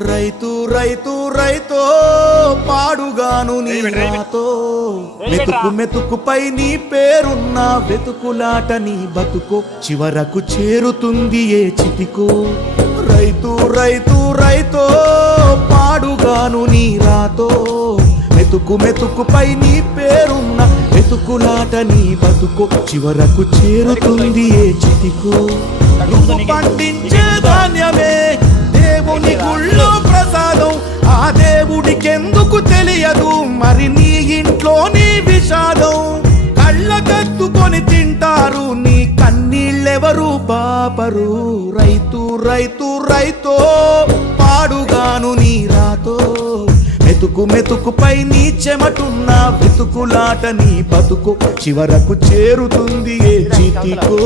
రైతు రైతు రైతో పాడుగాను నీ రాతో మెతుకు మెతుకుపై నీ పేరున్న వెతుకులాట నీ బతుకో చివరకు చేరుతుంది ఏ చితికో రైతు రైతు రైతో పాడుగాను నీ రాతో మెతుకు మెతుకుపై నీ పేరున్న వెతుకులాట నీ బతుకో చివరకు చేరుతుంది ఏ చితికో నువ్వు పండించే ధాన్యమే దేవుని గుళ్ళో ప్రసాదం ఆ దేవుడికెందుకు తెలియదు మరి నీ ఇంట్లో నీ విషాదం కళ్ళ కత్తుకొని తింటారు నీ కన్నీళ్ళెవరు పాపరు రైతు రైతు రైతో పాడుగాను నీ రాతో మెతుకు మెతుకుపై నీ చెమటున్న వెతుకులాట నీ బతుకు చివరకు చేరుతుంది ఏ చితికో